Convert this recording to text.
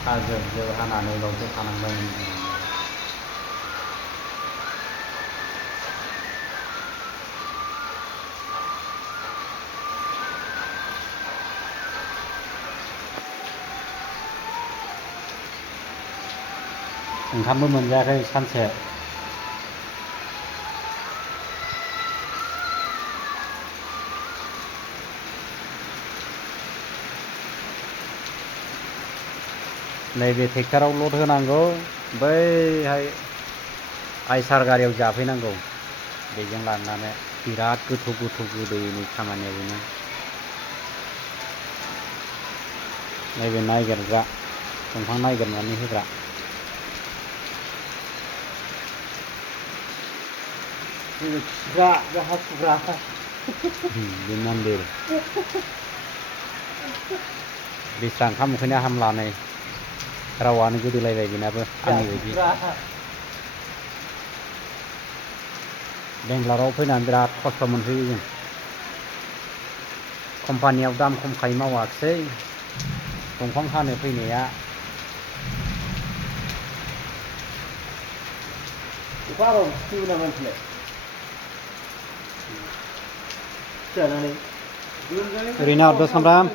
हाजोब हानानै बावसो थानांबाय ओंखामबो मोनजायाखै सानसे नैबे ट्रेक्टराव लड होनांगौ बैहाय आइसार गारियाव जाफैनांगौ बेजों लानानै बिराद गोथौ गोथौ गोदोनि खामानिया बेनो नैबे नायगिरग्रा दंफां नायगिरनानै होग्रा खिग्रा बे हासुग्रा बे मन्दिर बेसेबां ओंखाम उखैना हामला नै रावानो गोदोलायबाय बेनाबो आंनि बायदि बेंगालराव फैनानै बिराद खस्थ' मोनफैयो जों कम्पानियाव दाम खमखाय मावाखिसै दंफां हानो फैनाया ओरैनो आद' सामब्राम